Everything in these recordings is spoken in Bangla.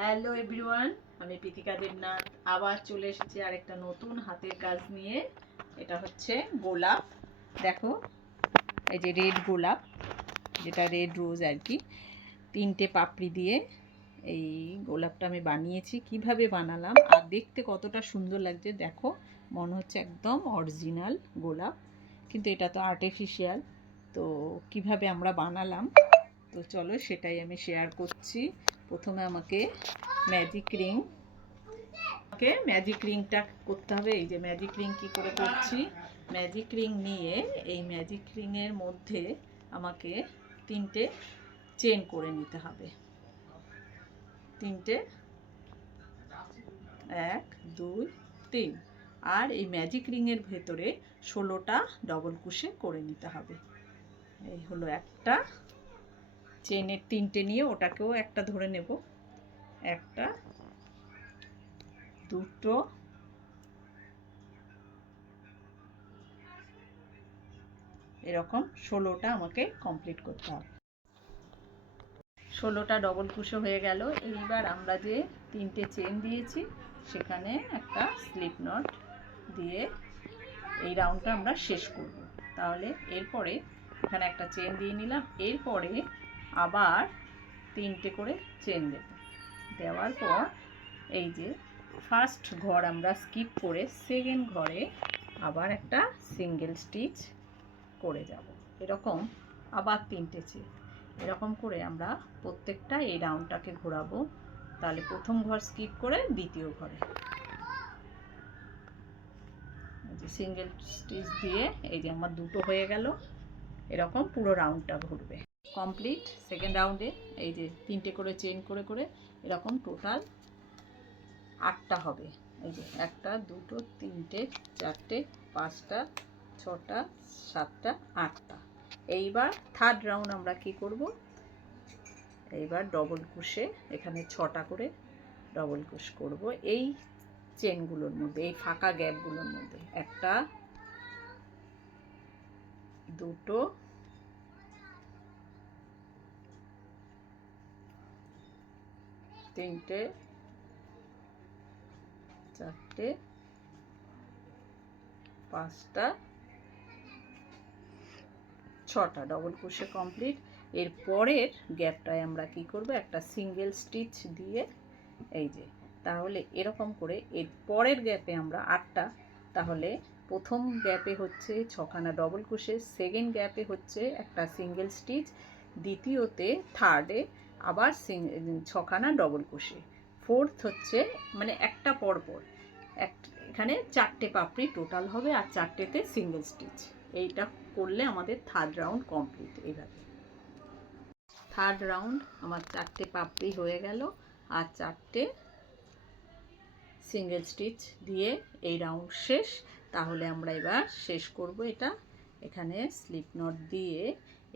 হ্যালো এভরিওয়ান, আমি প্রীতিকা দেবনাথ আবার চলে এসেছি আরেকটা নতুন হাতের কাজ নিয়ে। এটা হচ্ছে গোলাপ। দেখো, এই যে রেড গোলাপ, যেটা রেড রোজ আর কি, 3টে পাপড়ি দিয়ে এই গোলাপটা আমি বানিয়েছি। কিভাবে বানালাম আর দেখতে কতটা সুন্দর লাগছে দেখো, মনে হচ্ছে একদম অরিজিনাল গোলাপ, কিন্তু এটা তো আর্টিফিশিয়াল। তো কিভাবে আমরা বানালাম, তো চলো সেটাই আমি শেয়ার করছি। প্রথমে আমাকে ম্যাজিক রিংটা করতে হবে। এই যে ম্যাজিক রিং কী করে করছি, ম্যাজিক রিং নিয়ে এই ম্যাজিক রিংয়ের মধ্যে আমাকে 3টে চেন করে নিতে হবে। 3টে, 1 2 3। আর এই ম্যাজিক রিংয়ের ভেতরে 16টা ডবল কুশন করে নিতে হবে। এই হলো একটা চেনের 3টে নিয়ে ওটাকেও একটা ধরে নেব, একটা, দুটো, এরকম 16টা আমাকে কমপ্লিট করতে হবে। 16টা ডবল কুশো হয়ে গেল। এইবার আমরা যে 3টে চেন দিয়েছি সেখানে একটা স্লিপ নট দিয়ে এই রাউন্ডটা আমরা শেষ করব। তাহলে এরপরে এখানে একটা চেন দিয়ে নিলাম, এরপরে আবার 3টে করে চেন দেব। দেওয়ার পর এই যে ফার্স্ট ঘর আমরা স্কিপ করে সেকেন্ড ঘরে আবার একটা সিঙ্গেল স্টিচ করে যাব। এরকম আবার 3টে চেন, এরকম করে আমরা প্রত্যেকটা এই রাউন্ডটাকে ঘোরাবো। তাহলে প্রথম ঘর স্কিপ করে দ্বিতীয় ঘরে সিঙ্গেল স্টিচ দিয়ে এই যে আমার দুটো হয়ে গেল। এরকম পুরো রাউন্ডটা ঘুরবে। কমপ্লিট সেকেন্ড রাউন্ডে এই যে 3টে করে চেন করে করে এরকম টোটাল 8টা হবে। এই যে 1টা 2টো 3টে 4টে 5টা 6টা 7টা 8টা। এইবার থার্ড রাউন্ড আমরা কি করব, এইবার ডবল কুশে এখানে 6টা করে ডবল কুশ করব এই চেনগুলোর মধ্যে, এই ফাঁকা গ্যাপগুলোর মধ্যে। 1টা 2টো 3টে 4টে 5টা 6টা ডবল কুশে কমপ্লিট। এর পরের গ্যাপটায় আমরা কি করব, একটা সিঙ্গেল স্টিচ দিয়ে এই যে, তাহলে এরকম করে এর পরের গ্যাপে আমরা 8টা, তাহলে প্রথম গ্যাপে হচ্ছে 6খানা ডবল কুশে, সেকেন্ড গ্যাপে হচ্ছে একটা সিঙ্গেল স্টিচ, দ্বিতীয়তে থার্ডে আবার 6খানা ডবল কুশে, ফোর্থ হচ্ছে মানে একটা পরপর এখানে 4টে পাপড়ি টোটাল হবে আর 4টেতে সিঙ্গেল স্টিচ। এইটা করলে আমাদের থার্ড রাউন্ড কমপ্লিট। এইভাবে থার্ড রাউন্ড আমার 4টে পাপড়ি হয়ে গেল আর 4টে সিঙ্গেল স্টিচ দিয়ে এই রাউন্ড শেষ। তাহলে আমরা এবার শেষ করব এটা। এখানে স্লিপ নট দিয়ে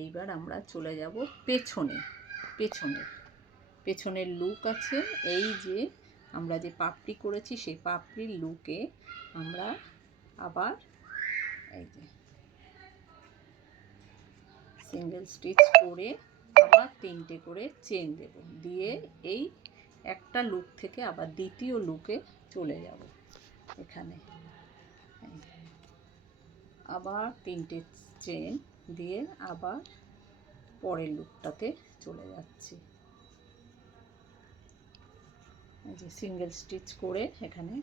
এইবার আমরা চলে যাব পেছনে। পেছনের লুক আছে, এই যে আমরা যে পাপড়ি করেছি সেই পাপড়ির লুকে আমরা আবার এই যে সিঙ্গেল স্টিচ করে আবার 3টে করে চেন দেব, দিয়ে এই একটা লুক থেকে আবার দ্বিতীয় লুকে চলে যাব। এখানে আবার 3টে চেন দিয়ে আবার পরের লুকটাতে চলে যাচ্ছি। এই যে সিঙ্গেল স্টিচ করে এখানে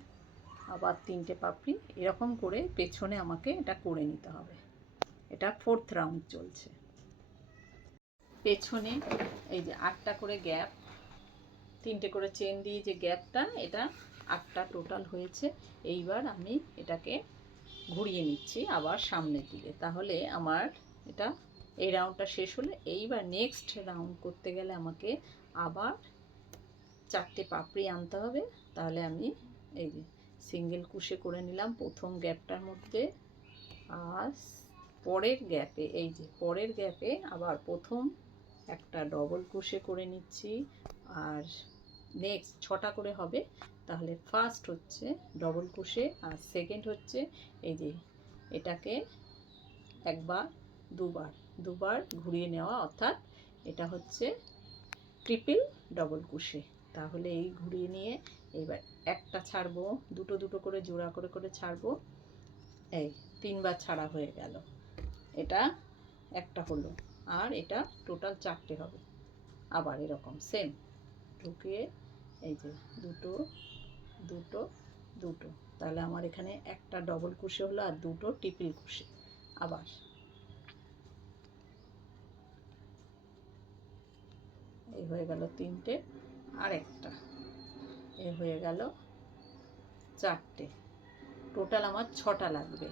আবার 3টে পাপড়ি, এরকম করে পেছনে আমাকে এটা করে নিতে হবে। এটা ফোর্থ রাউন্ড চলছে। পেছনে এই যে 8টা করে গ্যাপ, 3টে করে চেন দিয়ে যে গ্যাপটা, এটা 8টা টোটাল হয়েছে। এইবার আমি এটাকে ঘুরিয়ে নিচ্ছি আবার সামনের দিকে। তাহলে আমার এটা এই রাউন্ডটা শেষ হলে এইবার নেক্সট রাউন্ড করতে গেলে আমাকে আবার 4টে পাপড়ি আনতে হবে। তাহলে আমি এই যে সিঙ্গেল কুশে করে নিলাম প্রথম গ্যাপটার মধ্যে, আর পরের গ্যাপে এই যে পরের গ্যাপে আবার প্রথম একটা ডবল কুশে করে নিচ্ছি, আর নেক্সট 6টা করে হবে। তাহলে ফার্স্ট হচ্ছে ডবল কুশে আর সেকেন্ড হচ্ছে এই যে এটাকে একবার দুবার ঘুরিয়ে নেওয়া, অর্থাৎ এটা হচ্ছে ট্রিপল ডবল কুশে। তাহলে এই ঘুরিয়ে নিয়ে এইবার একটা ছাড়বো, দুটো দুটো করে জোড়া করে করে ছাড়বো। এই 3বার ছাড়া হয়ে গেল। এটা একটা হলো, আর এটা টোটাল 4টে হবে। আবার এরকম সেম ঢুকিয়ে এই যে দুটো দুটো দুটো, তাহলে আমার এখানে একটা ডবল কুশি হলো আর দুটো ট্রিপল কুশি। আবার এই হয়ে গেল 3টে, আর একটা, এই হয়ে গেল 4টে। টোটাল আমার 6টা লাগবে,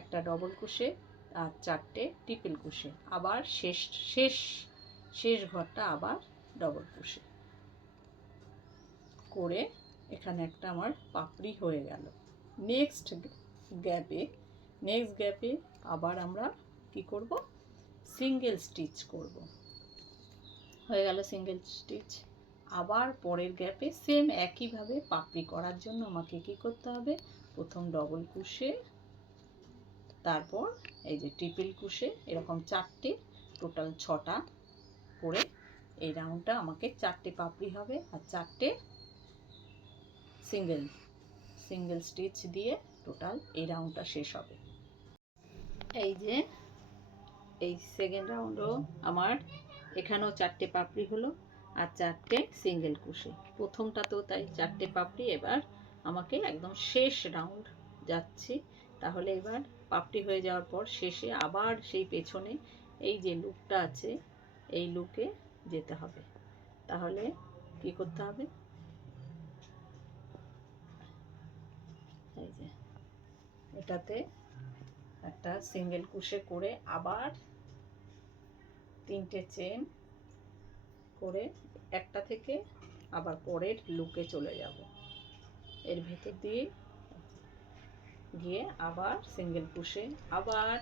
একটা ডবল কুশি আর 4টে ট্রিপল কুশি। আবার শেষ শেষ শেষ ঘরটা আবার ডবল কুশি করে এখানে একটা আমার পাপড়ি হয়ে গেল। নেক্সট গ্যাপে আবার আমরা কি করব, সিঙ্গেল স্টিচ করব। হয়ে গেল সিঙ্গেল স্টিচ। আবার পরের গ্যাপে সেম একইভাবে পাপড়ি করার জন্য আমাকে কি করতে হবে, প্রথম ডবল কুশি, তারপর এই যে ট্রিপল কুশি, এরকম 4টে, টোটাল 6টা করে এই রাউন্ডটা আমাকে 4টে পাপড়ি হবে আর 4টে সিঙ্গেল স্টিচ দিয়ে টোটাল এই রাউন্ডটা শেষ হবে। এই যে এই সেকেন্ড রাউন্ডও আমার এখানেও 4টে পাপড়ি হলো আর 4টে সিঙ্গেল কুশি। প্রথমটা তো তাই 4টে পাপড়ি। এবার আমাকে একদম শেষ রাউন্ড যাচ্ছি। তাহলে এবার পাপড়ি হয়ে যাওয়ার পর শেষে আবার সেই পেছনে এই যে লুপটা আছে এই লুপে যেতে হবে। তাহলে কি করতে হবে, এই যে এটাতে একটা সিঙ্গেল কুশি করে আবার 3টে চেন করে একটা থেকে আবার পরের লুপে চলে যাব, এর ভেতর দিয়ে গিয়ে আবার সিঙ্গেল কুশি, আবার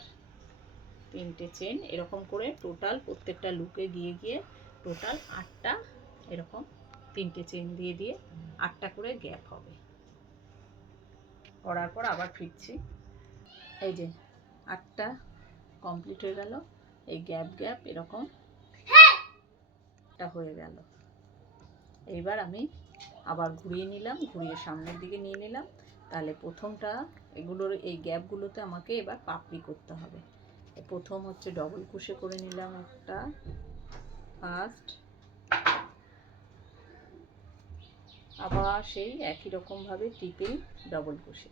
3টে চেন, এরকম করে টোটাল প্রত্যেকটা লুপে গিয়ে গিয়ে টোটাল 8টা, এরকম 3টে চেন দিয়ে দিয়ে 8টা করে গ্যাপ হবে। করার পর আবার ফিরছি। এই যে 8টা কমপ্লিট হয়ে গেল। এই গ্যাপ এরকম একটা হয়ে গেল। এইবার আমি আবার ঘুরিয়ে নিলাম, ঘুরিয়ে সামনের দিকে নিয়ে নিলাম। তাহলে প্রথমটা এগুলোর এই গ্যাপগুলোতে আমাকে এবার পাপড়ি করতে হবে। প্রথম হচ্ছে ডবল কুশি করে নিলাম একটা, ফার্স্ট, আবার সেই একই রকমভাবে ট্রিপল ডবল কুশি,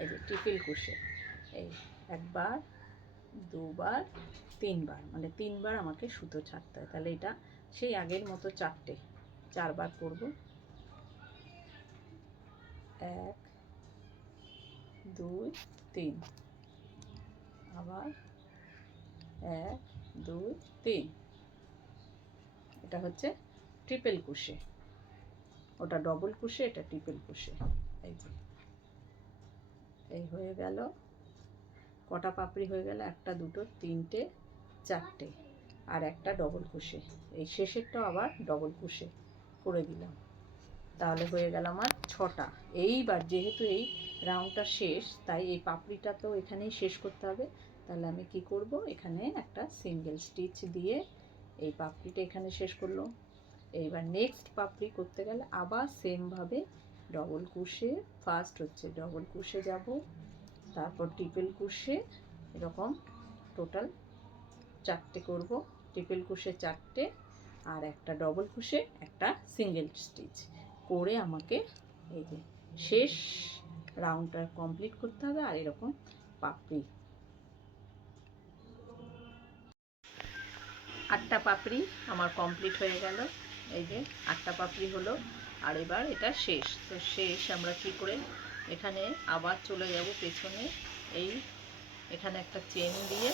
এই যে ট্রিপল কুশি, এই একবার, দুবার, 3বার, মানে 3বার আমাকে সুতো ছাড়তে হয়। তাহলে এটা সেই আগের মতো 4বার করব। 1 2 3, আবার 1 2 3, এটা হচ্ছে ট্রিপল কুশি, ওটা ডবল কুশি, এটা ট্রিপল কুশি। এই যে এই হয়ে গেল। কটা পাপড়ি হয়ে গেল, একটা দুটো তিনটে চারটে, আর একটা ডবল কুশি। এই শেষেরটাও আবার ডবল কুশি করে দিলাম। তাহলে হয়ে গেল আমার 6টা। এইবার যেহেতু এই রাউন্ডটা শেষ, তাই এই পাপড়িটা তো এখানেই শেষ করতে হবে। তাহলে আমি কি করব, এখানে একটা সিঙ্গেল স্টিচ দিয়ে এই পাপড়িটা এখানে শেষ করলো। এইবার নেক্সট পাপড়ি করতে গেলে আবার সেমভাবে ডবল কুশি, ফার্স্ট হচ্ছে ডবল কুশি যাব, তারপর ট্রিপল কুশি, এরকম টোটাল 4টে করব। ট্রিপল কুশি 4টে আর একটা ডবল কুশি, একটা সিঙ্গেল স্টিচ করে আমাকে এই যে শেষ রাউন্ডটা কমপ্লিট করতে হবে। আর এরকম পাপড়ি 8টা পাপড়ি আমার কমপ্লিট হয়ে গেল। এই যে 8টা পাপড়ি হলো। আর এবার এটা শেষ। তো শেষ আমরা কি করে, এখানে আবার চলে যাব পেছনে, এই এখানে একটা চেন দিয়ে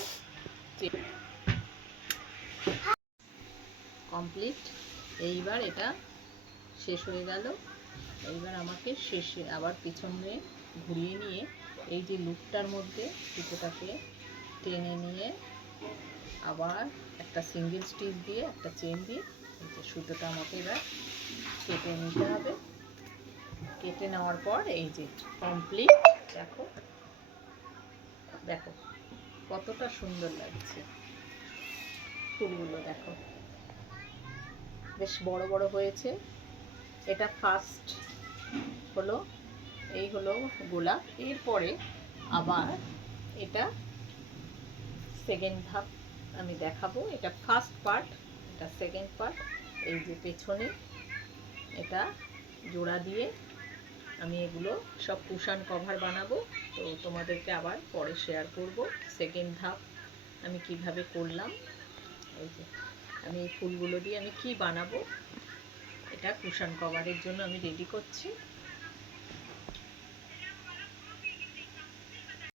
কমপ্লিট। এইবার এটা শেষ হয়ে গেল। এইবার আমাকে শেষে আবার পিছনে ঘুরিয়ে নিয়ে এই যে লুপটার মধ্যে সুতোটাকে টেনে নিয়ে আবার একটা সিঙ্গেল স্টিচ দিয়ে একটা চেন দিয়ে এই যে সুতোটা আমাকে এবার কেটে নিতে হবে। কেটে নেওয়ার পর এই যে কমপ্লিট। দেখো দেখো কতটা সুন্দর লাগছে ফুলগুলো, দেখো বেশ বড় বড় হয়েছে। এটা ফার্স্ট হলো, এই হলো গোলাপ। এরপরে আবার এটা সেকেন্ড ধাপ আমি দেখাবো। এটা ফার্স্ট পার্ট, এটা সেকেন্ড পার্ট। এই যে পেছনে এটা জোড়া দিয়ে আমি এগুলো সব কুশান কভার বানাবো, তো তোমাদেরকে আবার পরে শেয়ার করব সেকেন্ড ধাপ আমি কিভাবে করলাম। এই যে আমি এই ফুলগুলো দিয়ে আমি কি বানাবো, এটা কুশান কভারের জন্য আমি রেডি করছি।